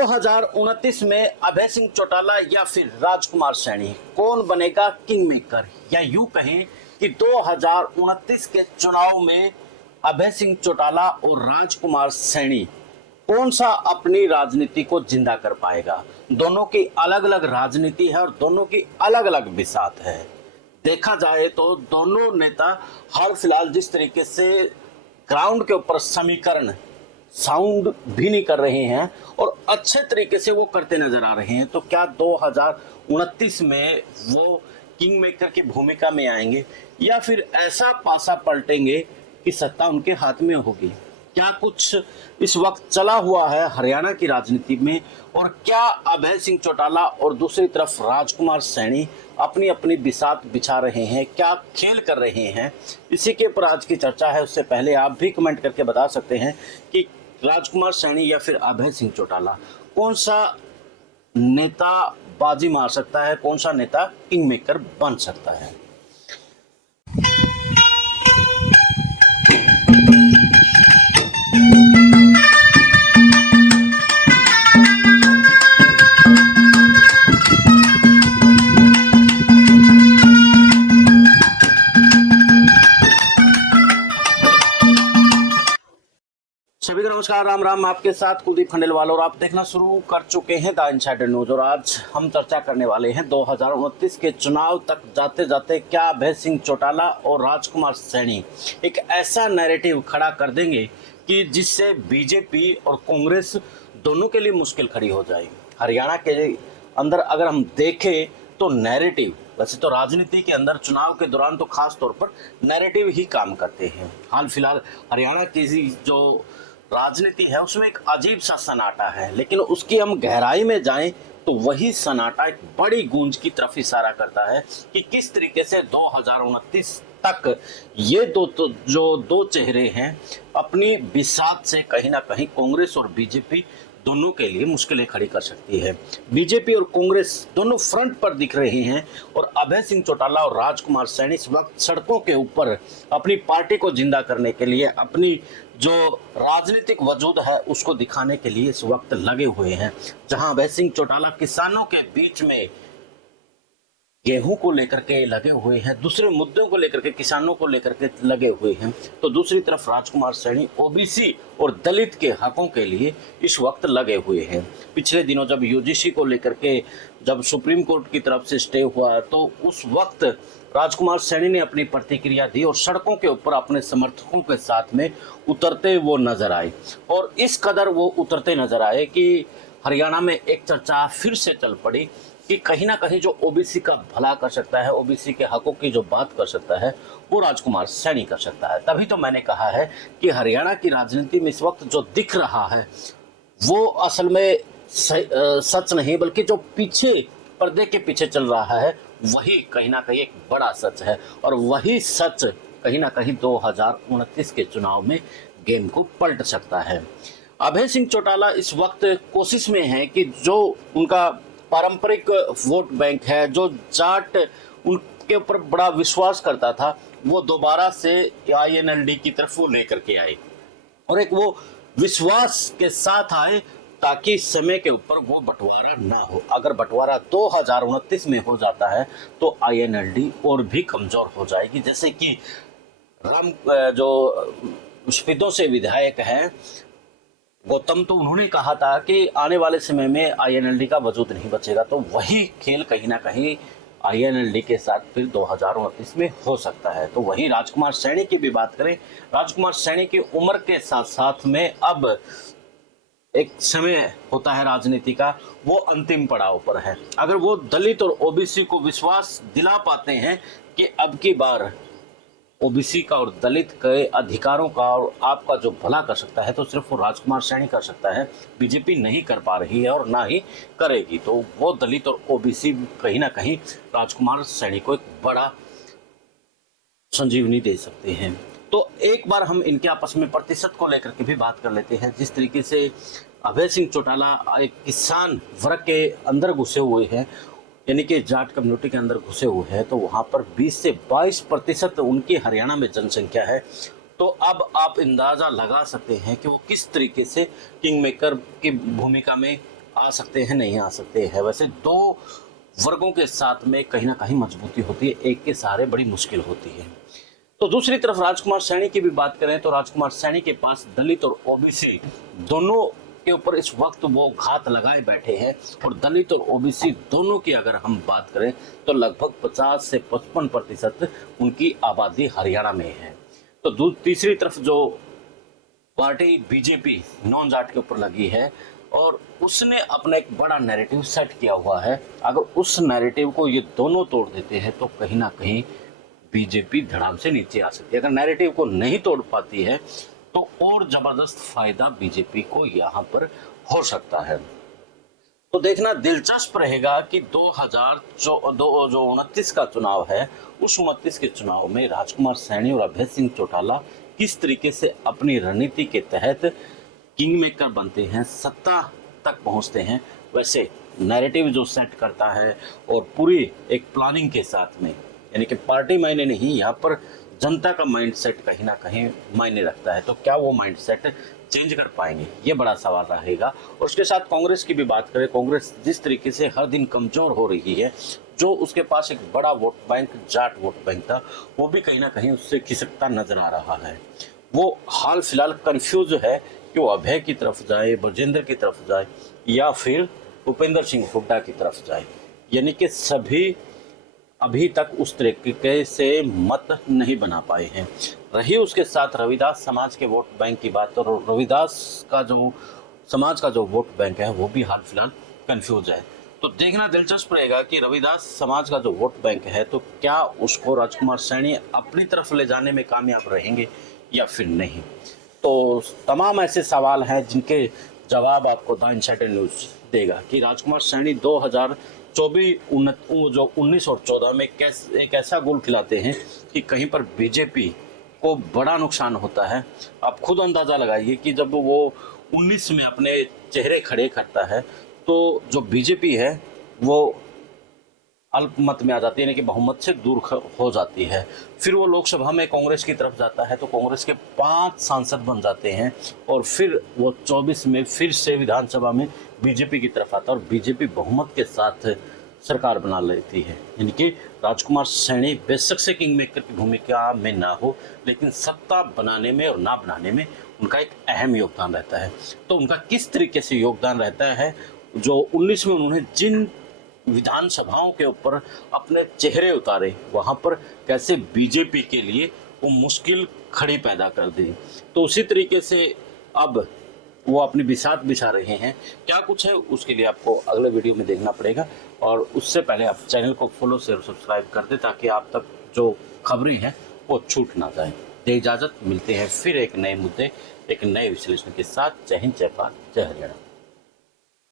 2029 में अभय सिंह चौटाला या फिर राजकुमार सैनी कौन बनेगा किंग मेकर, या यूं कहें कि 2029 के चुनाव में अभय सिंह चौटाला और राजकुमार सैनी कौन सा अपनी राजनीति को जिंदा कर पाएगा। दोनों की अलग अलग राजनीति है और दोनों की अलग अलग बिसात है। देखा जाए तो दोनों नेता हाल फिलहाल जिस तरीके से ग्राउंड के ऊपर समीकरण साउंड भी नहीं कर रहे हैं और अच्छे तरीके से वो करते नजर आ रहे हैं, तो क्या 2029 में वो किंग मेकर की भूमिका में आएंगे या फिर ऐसा पासा पलटेंगे कि सत्ता उनके हाथ में होगी। क्या कुछ इस वक्त चला हुआ है हरियाणा की राजनीति में, और क्या अभय सिंह चौटाला और दूसरी तरफ राजकुमार सैनी अपनी अपनी बिसात बिछा रहे हैं, क्या खेल कर रहे हैं, इसी के ऊपर आज की चर्चा है। उससे पहले आप भी कमेंट करके बता सकते हैं कि राजकुमार सैनी या फिर अभय सिंह चौटाला कौन सा नेता बाजी मार सकता है, कौन सा नेता किंग मेकर बन सकता है। सभी को नमस्कार, राम राम। आपके साथ कुलदीप खंडेलवाल और आप देखना शुरू कर चुके हैं द इनसाइडर न्यूज। और आज हम चर्चा करने वाले हैं 2029 के चुनाव तक जाते जाते क्या अभय सिंह चौटाला और राजकुमार सैनी एक ऐसा नैरेटिव खड़ा कर देंगे कि जिससे बीजेपी और कांग्रेस दोनों के लिए मुश्किल खड़ी हो जाएगी। हरियाणा के अंदर अगर हम देखें तो नैरेटिव, वैसे तो राजनीति के अंदर चुनाव के दौरान तो खास तौर पर नैरेटिव ही काम करते हैं। हाल फिलहाल हरियाणा की जो राजनीति है उसमें एक अजीब सा सन्नाटा है, लेकिन उसकी हम गहराई में जाएं तो वही सन्नाटा एक बड़ी गूंज की तरफ इशारा करता है कि किस तरीके से 2029 तक ये दो चेहरे हैं अपनी बिसात से कहीं ना कहीं कांग्रेस और बीजेपी दोनों के लिए मुश्किलें खड़ी कर सकती है। बीजेपी और कांग्रेस दोनों फ्रंट पर दिख रहे हैं और अभय सिंह चौटाला और राजकुमार सैनी इस वक्त सड़कों के ऊपर अपनी पार्टी को जिंदा करने के लिए, अपनी जो राजनीतिक वजूद है उसको दिखाने के लिए इस वक्त लगे हुए हैं। जहां अभय सिंह चौटाला किसानों के बीच में गेहूं को लेकर के लगे हुए हैं, दूसरे मुद्दों को लेकर के, किसानों को लेकर के लगे हुए हैं, तो दूसरी तरफ राजकुमार सैनी ओबीसी और दलित के हकों के लिए इस वक्त लगे हुए हैं। पिछले दिनों जब यूजीसी को लेकर के जब सुप्रीम कोर्ट की तरफ से स्टे हुआ तो उस वक्त राजकुमार सैनी ने अपनी प्रतिक्रिया दी और सड़कों के ऊपर अपने समर्थकों के साथ में उतरते वो नजर आए। और इस कदर वो उतरते नजर आए कि हरियाणा में एक चर्चा फिर से चल पड़ी कि कहीं ना कहीं जो ओबीसी का भला कर सकता है, ओबीसी के हकों की जो बात कर सकता है, वो राजकुमार सैनी कर सकता है। तभी तो मैंने कहा है कि हरियाणा की राजनीति में इस वक्त जो दिख रहा है वो असल में सच नहीं, बल्कि जो पीछे पर्दे के पीछे चल रहा है वही कहीं ना कहीं एक बड़ा सच है। और वही सच कहीं ना कहीं 2029 के चुनाव में गेम को पलट सकता है। अभय सिंह चौटाला इस वक्त कोशिश में है कि जो उनका पारंपरिक वोट बैंक है, जो जाट उनके ऊपर बड़ा विश्वास करता था, वो दोबारा से आईएनएलडी की तरफ वो लेकर के आए और एक वो विश्वास के साथ आए ताकि समय के ऊपर वो बंटवारा ना हो। अगर बंटवारा 2029 में हो जाता है तो आईएनएलडी और भी कमजोर हो जाएगी। जैसे कि राम जो स्पीडों से विधायक हैं गौतम, तो उन्होंने कहा था कि आने वाले समय में आईएनएलडी का वजूद नहीं बचेगा, तो वही खेल कहीं ना कहीं आईएनएलडी के साथ फिर 2029 में हो सकता है। तो वही राजकुमार सैनी की भी बात करें, राजकुमार सैनी की उम्र के साथ साथ में अब एक समय होता है राजनीति का, वो अंतिम पड़ाव पर है। अगर वो दलित और ओबीसी को विश्वास दिला पाते हैं कि अब की बार ओबीसी का और दलित के अधिकारों का और आपका जो भला कर सकता है, तो सिर्फ वो राजकुमार सैनी कर सकता है। बीजेपी नहीं कर पा रही है और ना ही करेगी, तो वो दलित और ओबीसी कहीं ना कहीं राजकुमार सैनी को एक बड़ा संजीवनी दे सकते हैं। तो एक बार हम इनके आपस में प्रतिशत को लेकर के भी बात कर लेते हैं। जिस तरीके से अभय सिंह चौटाला एक किसान वर्ग के अंदर घुसे हुए हैं, यानी कि जाट कम्युनिटी के अंदर घुसे हुए हैं, तो वहाँ पर 20 से 22% उनकी हरियाणा में जनसंख्या है। तो अब आप अंदाज़ा लगा सकते हैं कि वो किस तरीके से किंग मेकर की भूमिका में आ सकते हैं, नहीं आ सकते हैं। वैसे दो वर्गों के साथ में कहीं ना कहीं मजबूती होती है, एक के सहारे बड़ी मुश्किल होती है। तो दूसरी तरफ राजकुमार सैनी की भी बात करें तो राजकुमार सैनी के पास दलित और ओबीसी दोनों के ऊपर इस वक्त वो घात लगाए बैठे हैं, और दलित और ओबीसी दोनों की अगर हम बात करें तो लगभग 50 से 55% उनकी आबादी हरियाणा में है। तो तीसरी तरफ जो पार्टी बीजेपी नॉन जाट के ऊपर लगी है, और उसने अपना एक बड़ा नैरेटिव सेट किया हुआ है। अगर उस नैरेटिव को ये दोनों तोड़ देते हैं तो कहीं ना कहीं बीजेपी धड़ाम से नीचे आ सकती है। अगर नैरेटिव को नहीं तोड़ पाती है तो और जबरदस्त फायदा बीजेपी को यहाँ पर हो सकता है। तो देखना दिलचस्प रहेगा कि 2029 का चुनाव है, उस 29 के चुनाव में राजकुमार सैनी और अभय सिंह चौटाला किस तरीके से अपनी रणनीति के तहत किंग मेकर बनते हैं, सत्ता तक पहुंचते हैं। वैसे नैरेटिव जो सेट करता है और पूरी एक प्लानिंग के साथ में, यानी कि पार्टी मायने नहीं, यहाँ पर जनता का माइंडसेट कहीं ना कहीं मायने रखता है। तो क्या वो माइंडसेट चेंज कर पाएंगे, ये बड़ा सवाल रहेगा। और उसके साथ कांग्रेस की भी बात करें, कांग्रेस जिस तरीके से हर दिन कमजोर हो रही है, जो उसके पास एक बड़ा vote bank, Jat vote bank था, वो भी कहीं ना कहीं उससे खिसकता नजर आ रहा है। वो हाल फिलहाल कंफ्यूज है कि वो अभय की तरफ जाए, ब्रजेंद्र की तरफ जाए, या फिर भूपेंद्र सिंह हुड्डा की तरफ जाए। यानी कि सभी अभी तक उस तरीके से मत नहीं बना पाए हैं। रही उसके साथ रविदास समाज के वोट बैंक की बात, और रविदास का जो समाज का जो वोट बैंक है वो भी हाल फिलहाल कंफ्यूज है। तो देखना दिलचस्प रहेगा कि रविदास समाज का जो वोट बैंक है, तो क्या उसको राजकुमार सैनी अपनी तरफ ले जाने में कामयाब रहेंगे या फिर नहीं। तो तमाम ऐसे सवाल हैं जिनके जवाब आपको द इनसाइडर न्यूज देगा कि राजकुमार सैनी 2019 और 14 में एक ऐसा गोल खिलाते हैं कि कहीं पर बीजेपी को बड़ा नुकसान होता है। आप खुद अंदाज़ा लगाइए कि जब वो 19 में अपने चेहरे खड़े करता है तो जो बीजेपी है वो अल्पमत में आ जाती है, यानी कि बहुमत से दूर हो जाती है। फिर वो लोकसभा में कांग्रेस की तरफ जाता है तो कांग्रेस के 5 सांसद बन जाते हैं, और फिर वो 24 में फिर से विधानसभा में बीजेपी की तरफ आता है और बीजेपी बहुमत के साथ सरकार बना लेती है। यानी कि राजकुमार सैनी बेशक से किंग मेकर की भूमिका में ना हो, लेकिन सत्ता बनाने में और ना बनाने में उनका एक अहम योगदान रहता है। तो उनका किस तरीके से योगदान रहता है, जो 19 में उन्होंने जिन विधानसभाओं के ऊपर अपने चेहरे उतारे, वहां पर कैसे बीजेपी के लिए वो मुश्किल खड़ी पैदा कर दी, तो उसी तरीके से अब वो अपनी बिसात बिछा रहे हैं। क्या कुछ है उसके लिए आपको अगले वीडियो में देखना पड़ेगा, और उससे पहले आप चैनल को फॉलो शेयर सब्सक्राइब कर दें ताकि आप तक जो खबरें हैं वो छूट ना जाए। दे इजाज़त, मिलते हैं फिर एक नए मुद्दे, एक नए विश्लेषण के साथ। जय हिंद, जय भारत, जय हरियाणा।